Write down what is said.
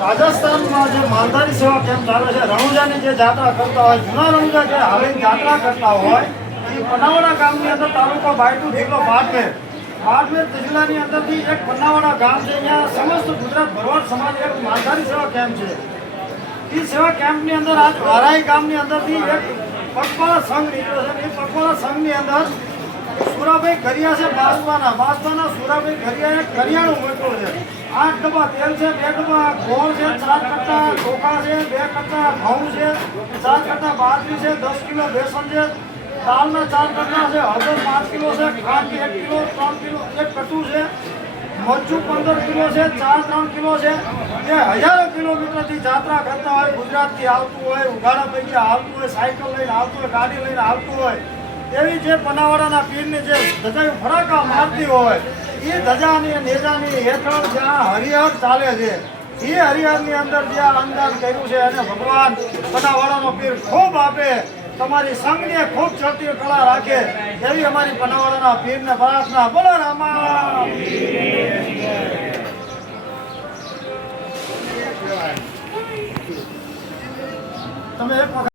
રાજસ્થાનમાં જે માલધારી સેવા કેમ્પ ચાલે છે, રણુજાની જે જાત્રા કરતા હોય, જૂના રણુજા જે હાલીને જાત્રા કરતા હોય, એ પનાવાડા ગામની અંદર તાલુકો બાયટુ જિલ્લો બાડમેર જિલ્લાની અંદરથી એક પનાવાડા ગામ છે. અહીંયા સમસ્ત ગુજરાત ભરવાડ સમાજ એક માલધારી સેવા કેમ્પ છે. એ સેવા કેમ્પની અંદર આજ વારાઈ ગામની અંદરથી એક પગપાળા સંઘ નીકળ્યો છે. એ પગપાળા સંઘની અંદર સુરાભાઈ ઘરિયા છે, બાસવાના સુરાભાઈ ઘરિયાએ કરિયાણું મૂક્યું છે. 8 ડબ્બા તેલ છે, 2 ડબ્બા ગોળ છે, 4 કટ્ટા ચોખા છે, 2 કટ્ટા ઘઉં છે, 4 કટ્ટા બાજરી છે, 10 કિલો બેસન છે, દાળના 4 કટ્ટા છે, હળદર 5 કિલો છે, ખાંડ 1 કિલો, 3 કિલો 1 કટ્ટું છે, મરચું 15 કિલો છે, 3 કિલો છે. એ હજારો કિલોમીટરથી જાત્રા કરતા હોય, ગુજરાતથી આવતું હોય, ઉઘાડા પૈકી આવતું હોય, સાયકલ લઈને આવતું હોય, ગાડી લઈને આવતું હોય, એવી જે પનાવાડાના પીરને જે ધજાયું ફડાકા મારતી હોય, એ ધજાની નેજાની હેઠળ જ્યાં હરિહર ચાલે છે, એ હરિહરની અંદર જ્યાં અંદાજ કર્યું છે, અને ભગવાન પનાવાડાનો પીર ખૂબ આપે, તમારી સંઘને ખૂબ ચડતી કળા રાખે, એવી અમારી પનાવાડાના પીરને પ્રાર્થના. બોલો રામા. તમે એક